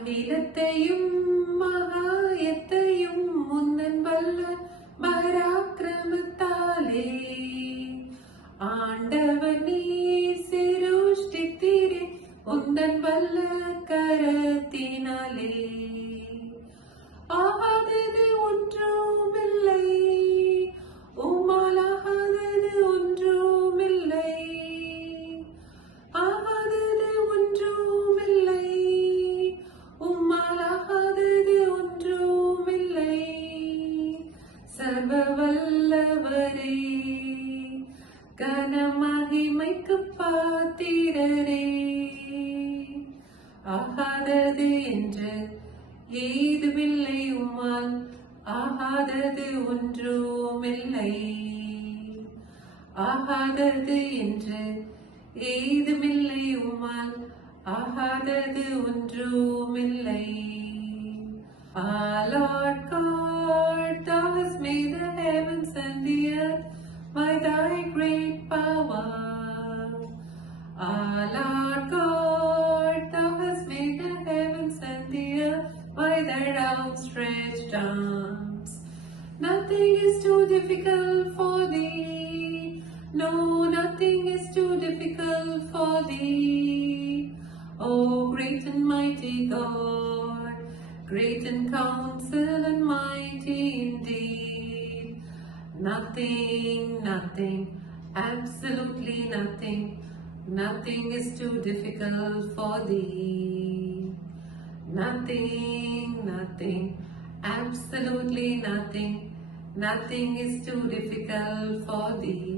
அகிலத்தையும் மகாயத்தையும் முன்னன் வல்ல பராக்கிரமத்தாலே ஆண்டவனே சிருஷ்டித்தீரே உந்தன் வல்ல கரத்தினாலே. ஆகாதது ஒன்றுமில்லை, உம்மால் ஆகாதது ஒன்றுமில்லை. ஆகாதது ஒன்றுமில்லை, உம்மால் ஆகாதது ஒன்றுமில்லை. சர்வ வல்லவரே, கனமகிமைக்கு பாத்திரரே, ஆகாதது என்று ஏதுமில்லை, உம்மால் ஆகாதது ஒன்றுமில்லை. ஆகாதது என்று ஏதுமில்லை, உம்மால் ஆகாதது ஒன்றுமில்லை. Our Lord God, thou hast made the heavens and the earth by thy great power. Our Lord God, thou hast made the heavens and the earth by thy outstretched arms. Nothing is too difficult for thee. No, nothing is too difficult for thee. O great and mighty God, great in counsel and mighty indeed. Nothing, nothing, absolutely nothing, nothing is too difficult for thee. Nothing, nothing, absolutely nothing, nothing is too difficult for thee.